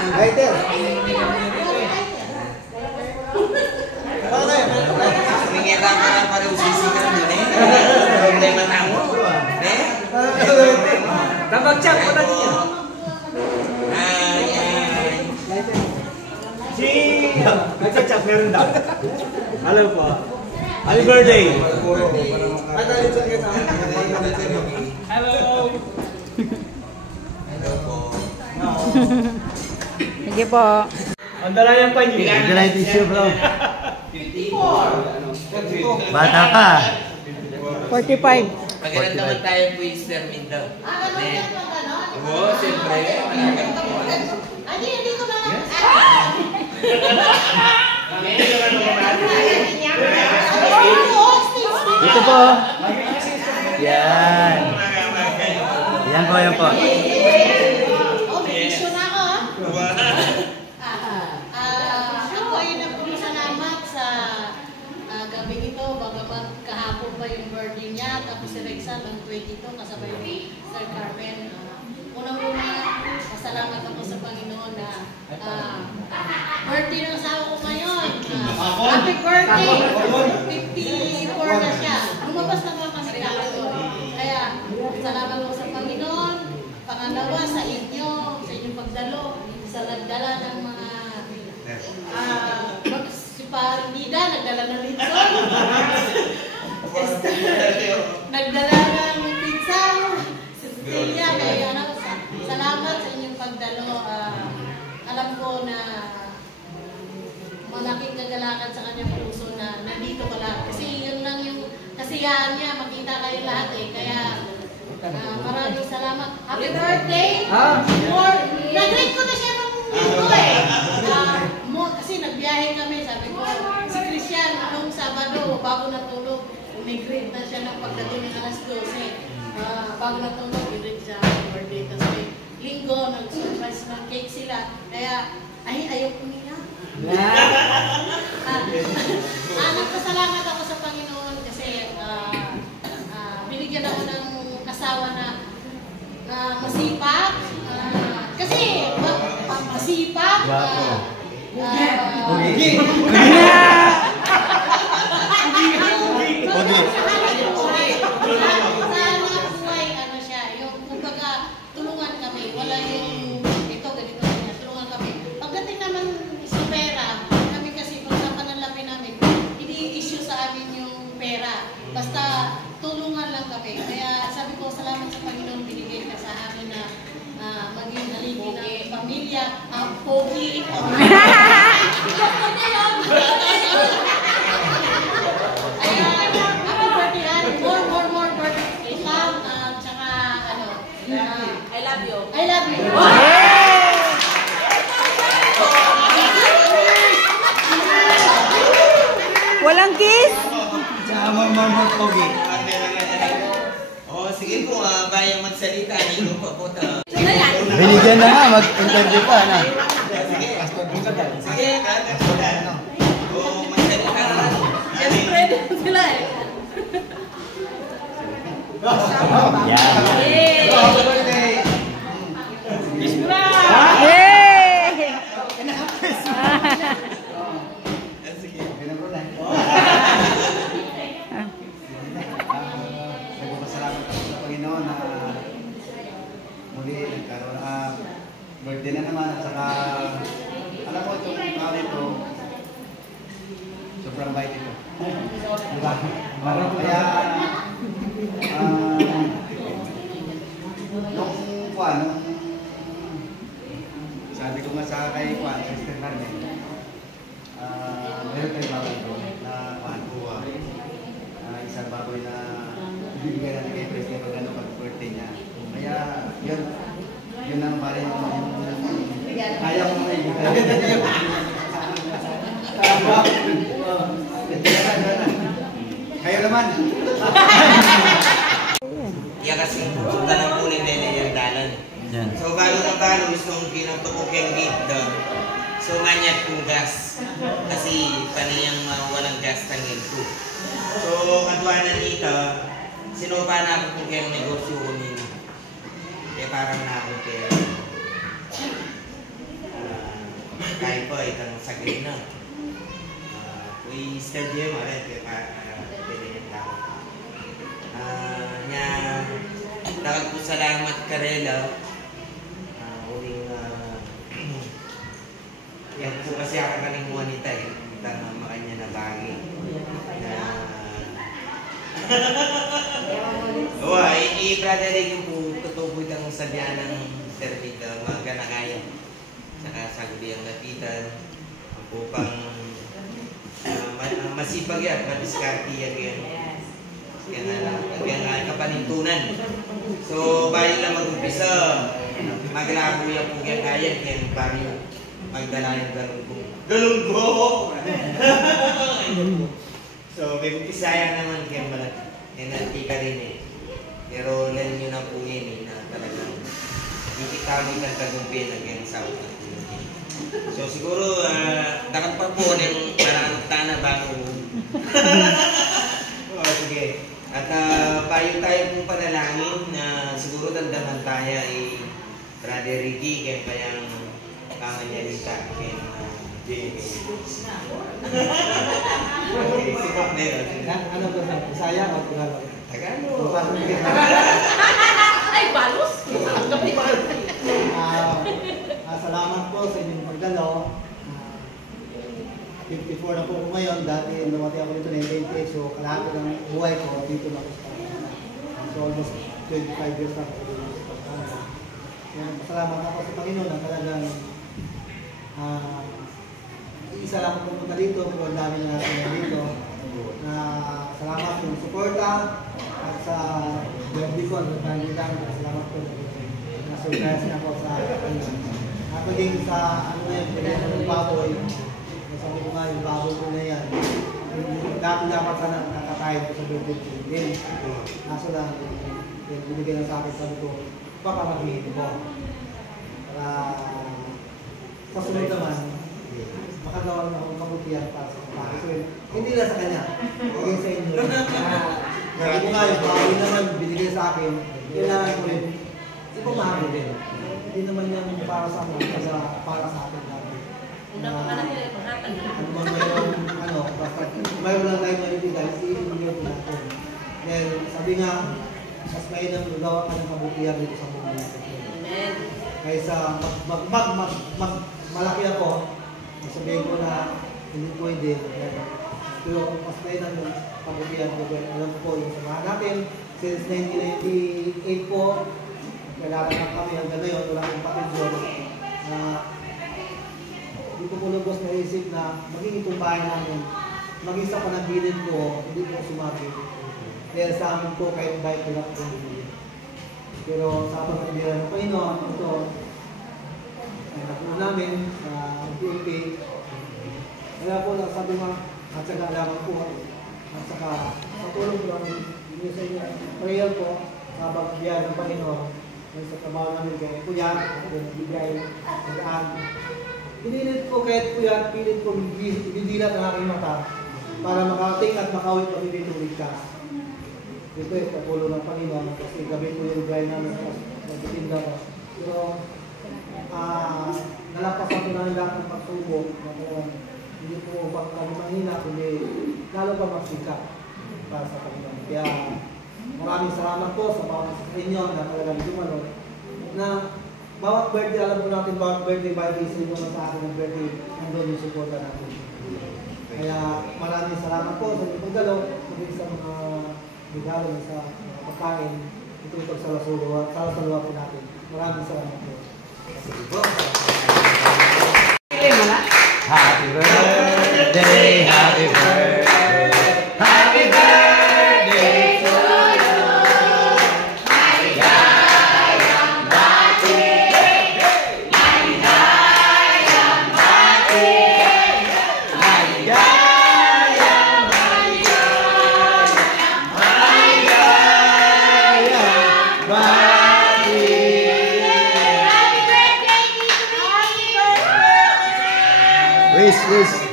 Lighter. Mingita ka lang para usisikan dun eh. Problema tamo. Eh? Tambag-chak ko na niya. Si nagchat-chat meron daw. Hello po. Happy birthday. Hello. Hello po. Sige po. Ang dala niyang panyo. Ang dala yung tissue, bro. 54. Bata ka. 45. Magandang naman tayo po yung sermin daw. Oo, siyempre. Dito ba? Dito po. Yan. Yan po, yan po. Oh, may issue na ako. Ako ay nagpapasalamat sa gabing ito, bagamat kahapon pa yung birthday niya, tapos si Rexan ng 22, kasabay ni Sir Carmen. Unang-una, pasalamat ako sa Panginoon na birthday ng asawa ko ngayon. Happy birthday! 54 na siya. Lumabas na ba kasi kahapon. Kaya, salamat ako sa Panginoon. Pangalawa, sa inyo, sa inyong pagdalo, sa nagdala ng mga si Parinida, nagdala ng Rinson. Nagdala ng pizza. Cecilia, kaya salamat sa inyong pagdalo. Alam ko na malaking kagalakan sa kanyang puso na nandito ka lahat. Kasi yun lang yung kasiyahan niya, makita kayo lahat eh. Kaya maraming salamat. Happy birthday! Nag-greet ko na siya nung linggo eh. Kasi nagbiyahe kami, sabi ko, si Christian nung Sabado, bago natulog, umigreet na siya ng pagdating ng alas 12. Bago natulog, i-greet siya happy birthday. Kasi linggo, nag-surprise ng cake sila. Kaya, ayaw ko nila. Nagpasalamat ako sa Panginoon kasi binigyan ako ng asawa na masipag. Kasi masipag. Sana buhay ano siya, yung kumbaga tulungan kami, wala yung ito ganito ganyan, tulungan kami. Pagdating naman sa pera, kami kasi kung sa panalapi namin, hindi issue sa amin yung pera. Basta tulungan lang kami. Kaya sabi ko, salamat sa Panginoon, binigay ka sa amin na maging haligi ng pamilya. Pogi. More birthday. Tsaka ano, I love you. I love you. Walang kiss? Mamamot pogi. Sige po, bayang magsalita, hindi ko pa po ta. Binigyan na nga, mag-interview pa na. Sige, magsalita na. Siyempre, sila eh. Yan. Nagpapasalamat ako sa Panginoon na muli nagkaroon birthday na naman at saka alam ko itong tao nito sobrang bait ito. Diba? Kaya nung sabi ko nga sa kay Sister Carmen, meron tayong baboy doon na isang baboy na ibibigay natin kay President pag pag-birthday niya. Kaya yun ang pare yung kaya ko na ibigay. Kayo naman. Iya kasi punta ng kunin nila yung dalan. So bago na bago, gusto kong pinagtukok yung gate doon. So manyat kong gas. Kasi paniyang walang gas tangin ko. So kadwanan dito, sinupa na ako kung kayong negosyo ko nila. Kaya parang na ako kaya. kahit po itang saglit na. Start dia mana dia pilihan tao. Nya nagpasalamat karela. Uling yan po kasi ako kaning wanita eh. Kita makanya na bagay. I-brother yung po totoo po itang sadya ng servita mga kanakaya. Saka sagli ang lapitan. Upang masipag yan, madiskarte yan yan kapanintunan. So, bayan lang mag-umpisa, maglabo yan po yan kaya, yan bayan magdala yung galunggo. So, may umpisa naman kaya malaki. Yan nanti ka rin eh. Pero lang nyo na po yan eh, na talagang ikitawi ng tagumpin ng yung South na so siguro dapat pa po ng parang tanah bago. Sige. At payo tayo pong panalangin na siguro dandaman tayo ay Brother Ricky kaya kayang kamanyalita kaya okay, sipag na yun. Ano ba sa Bisaya o Tagalog? Tagalog. Ay, balos! Salamat po sa inyong pagdalo. 54 na po ako ngayon. Dati lumati ako dito na 20. So, kalahati ng buhay ko dito na ako sa Canada. So, almost 25 years na ako dito sa Canada. Salamat ako sa Panginoon na talagang isa lang ako pumunta dito. Pero ang dami na natin dito. Salamat sa suporta at sa birthday ko. Salamat po. Na-surprise na ako sa ako din sa ano na yun, yung baboy. Sabi ko nga yung baboy ko na yan. Dapat sana nakakain ko sa birthday ko. Then, kaso lang, binigyan lang sa akin, sabi ko, baka mag-iinit ko. Para sa sunod naman, makagawa na akong kabutihan para sa kapatid. So, hindi lang sa kanya, hindi sa inyo. Sabi ko nga yung baboy naman binigyan sa akin, kailangan ko rin, ipamahal din. Hindi naman yan para sa akin, para sa akin namin. Ano bang mayroon, basta mayroon lang tayo malibigay, i-ibigay po natin. Then, sabi nga, mas mainam gawa ka ng kabutihan dito sa mga natin. Kaysa malaki ako, sabihin ko na hindi pwede. Pero mas mainam yung kabutihan ko. Alam ko yung samahan natin, since 1998 po, kailangan lang kami hanggang ngayon, wala akong patidyon na hindi ko po lubos naisip na maging itong bahay namin, maging sa panabilin ko, hindi ko sumabi. Dahil sa amin po, kahit bahay ko lang po. Pero sa pagkakabira ng Panginoon, ito, ay nakuha namin sa unti-unti. Kaya po, sabi nga, at saka alaman po, at saka sa tulong ko, hindi sa inyo, prayer po, sa pagkakabira ng Panginoon, sa trabaho namin kaya kuya, bigay, pagkaan. Pinilit ko kahit kuya, pilit ko ibidilat ang aking mata para makarating at makawit kami dito ligtas. Ito yung kapulo ng Panginoon kasi gabi ko yung bigay namin sa bitinda ko. Pero nalampasan ko na lahat ng pagsubok. Hindi po upang kami manghina, kundi lalo pa magsikap para sa Panginoon. Kaya maraming salamat po sa bawat sa inyo na talagang dumalo na bawat birthday, alam po natin bawat birthday, bawat isip mo sa akin ng birthday, nandun yung suporta natin. Kaya maraming salamat po sa inyong pagdalo, maging sa mga regalo, sa mga pagkain, ito yung pagsalasuluwa po natin. Maraming salamat po. Happy birthday, happy birthday, happy birthday to you. Maligayang bati, maligayang bati, maligayang bati. Wish.